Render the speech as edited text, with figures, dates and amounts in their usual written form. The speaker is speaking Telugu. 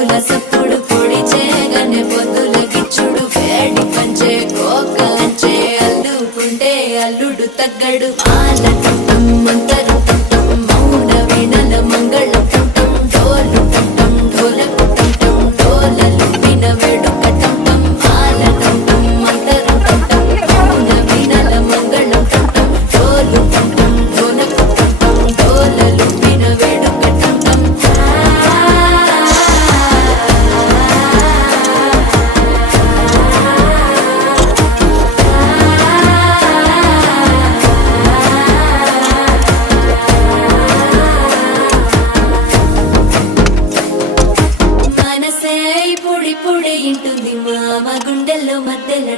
డప్పుల సప్పుడు పొడి చేయగానే పొద్దుల గిచ్చుడు వేడి పంచే కోక అంచే అల్లుకుంటే అల్లుడు తగ్గడు మాల టం మంతరు టం మౌన వీణల మంగళ టం డోలు టం డోలకు టం డోలలు విన వేడుక టం మాల టం మంతరు టం మౌన వీణల మంగళ టం డోలు టం డోలకు టం డోలలు విన వేడుక టం మనసే పొడి పొడి ఇంటుంది మామ గుండెల్లో మధ్యలో